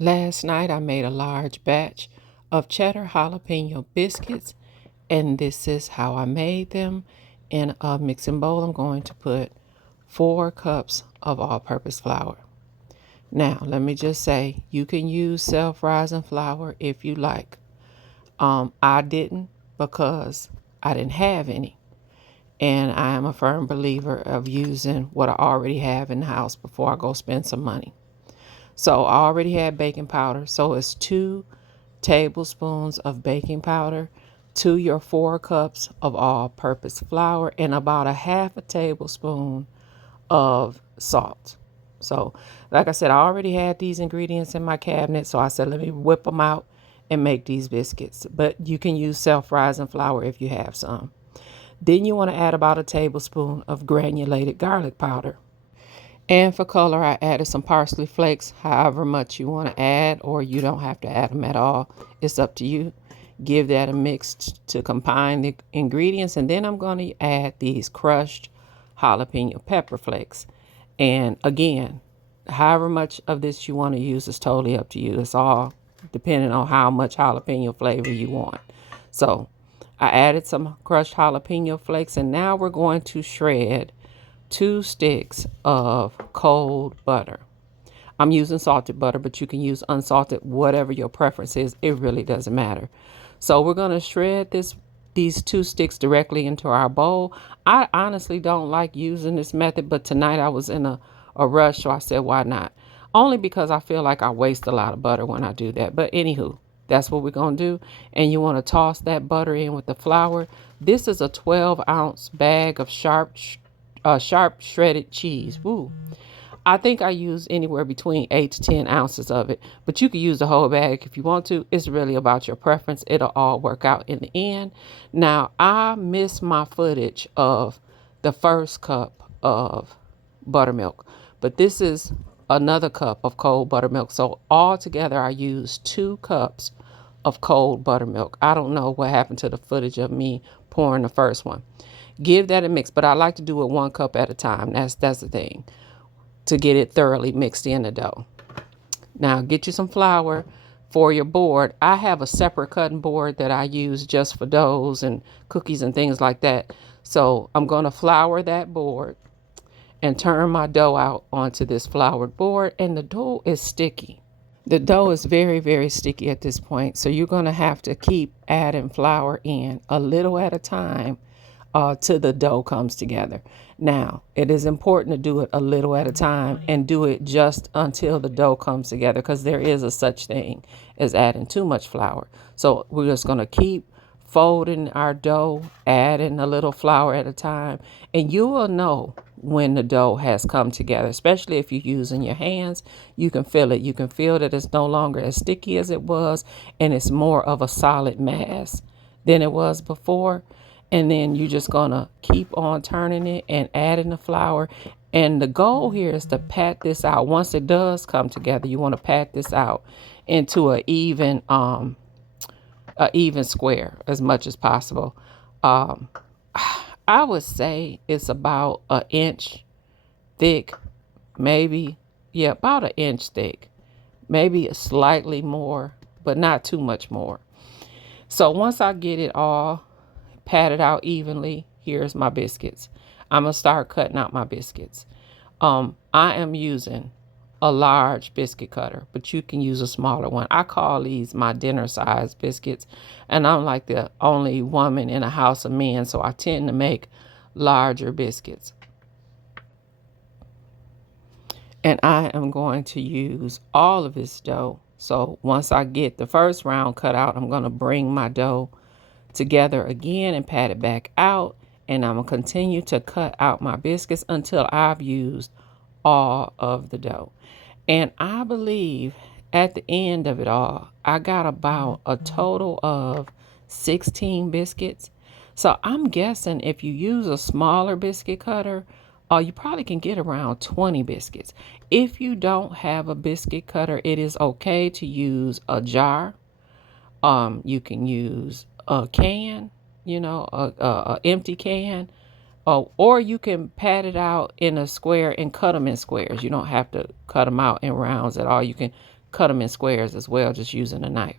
Last night I made a large batch of cheddar jalapeno biscuits, and this is how I made them. In a mixing bowl, I'm going to put 4 cups of all-purpose flour. Now, let me just say, you can use self-rising flour if you like. I didn't because I didn't have any. And I am a firm believer of using what I already have in the house before I go spend some money. So I already had baking powder. So it's 2 tablespoons of baking powder to your 4 cups of all-purpose flour and about a half a tablespoon of salt. So, like I said, I already had these ingredients in my cabinet. So I said, let me whip them out and make these biscuits. But you can use self-rising flour if you have some. Then you want to add about a tablespoon of granulated garlic powder. And for color, I added some parsley flakes, however much you want to add, or you don't have to add them at all. It's up to you. Give that a mix to combine the ingredients. And then I'm going to add these crushed jalapeno pepper flakes. And again, however much of this you want to use is totally up to you. It's all depending on how much jalapeno flavor you want. So I added some crushed jalapeno flakes, and now we're going to shred 2 sticks of cold butter. I'm using salted butter, but you can use unsalted, whatever your preference is. It really doesn't matter. So we're going to shred these 2 sticks directly into our bowl. I honestly don't like using this method, but tonight I was in a rush, so I said, why not? Only because I feel like I waste a lot of butter when I do that. But anywho, that's what we're going to do. And you want to toss that butter in with the flour. This is a 12-ounce bag of sharp shredded cheese. Woo. I think I use anywhere between 8 to 10 ounces of it, but you can use the whole bag if you want to. It's really about your preference. It'll all work out in the end. Now, I missed my footage of the first cup of buttermilk, but this is another cup of cold buttermilk. So altogether, I used 2 cups of cold buttermilk. I don't know what happened to the footage of me pouring the first one. Give that a mix, but I like to do it 1 cup at a time. That's the thing, to get it thoroughly mixed in the dough. Now get you some flour for your board. I have a separate cutting board that I use just for doughs and cookies and things like that. So I'm going to flour that board and turn my dough out onto this floured board, and the dough is sticky. The dough is very, very sticky at this point, so you're going to have to keep adding flour in a little at a time till the dough comes together. Now, it is important to do it a little at a time and do it just until the dough comes together, because there is a such thing as adding too much flour. So we're just going to keep folding our dough, adding a little flour at a time, and you will know when the dough has come together, especially if you're using your hands. You can feel it. You can feel that it's no longer as sticky as it was, and it's more of a solid mass than it was before. And then you're just gonna keep on turning it and adding the flour. And the goal here is to pat this out. Once it does come together, you want to pat this out into a even square as much as possible. I would say it's about an inch thick, maybe, yeah, about an inch thick, maybe slightly more, but not too much more. So once I get it all patted out evenly, here's my biscuits. I'm gonna start cutting out my biscuits. I am using a large biscuit cutter, but you can use a smaller one. I call these my dinner size biscuits, and I'm like the only woman in a house of men, so I tend to make larger biscuits. And I am going to use all of this dough. So once I get the first round cut out, I'm going to bring my dough together again and pat it back out. And I'm going to continue to cut out my biscuits until I've used all of the dough. And I believe at the end of it all, I got about a total of 16 biscuits. So I'm guessing if you use a smaller biscuit cutter, you probably can get around 20 biscuits. If you don't have a biscuit cutter, it is okay to use a jar. You can use a can, a empty can. Or you can pat it out in a square and cut them in squares. You don't have to cut them out in rounds at all. You can cut them in squares as well, just using a knife.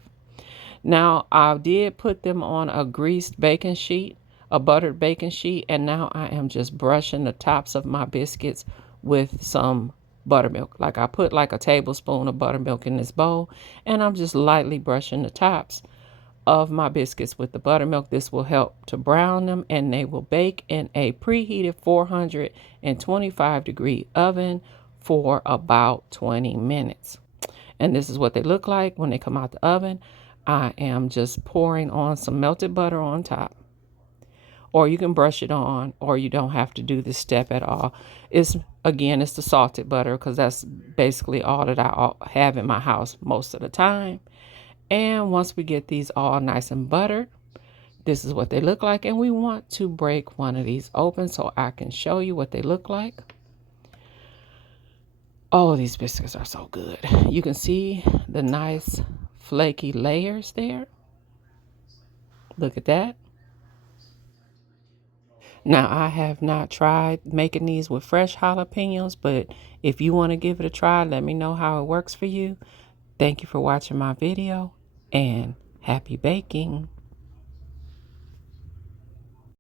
Now, I did put them on a greased baking sheet, a buttered baking sheet, and now I am just brushing the tops of my biscuits with some buttermilk. Like I put like a tablespoon of buttermilk in this bowl, and I'm just lightly brushing the tops of my biscuits with the buttermilk. This will help to brown them, and they will bake in a preheated 425-degree oven for about 20 minutes. And this is what they look like when they come out the oven. I am just pouring on some melted butter on top. Or you can brush it on, or you don't have to do this step at all. It's the salted butter, because that's basically all that I have in my house most of the time. And once we get these all nice and buttered, this is what they look like. And we want to break one of these open so I can show you what they look like. Oh, these biscuits are so good. You can see the nice flaky layers there. Look at that. Now, I have not tried making these with fresh jalapenos, but if you want to give it a try, let me know how it works for you. Thank you for watching my video, and happy baking.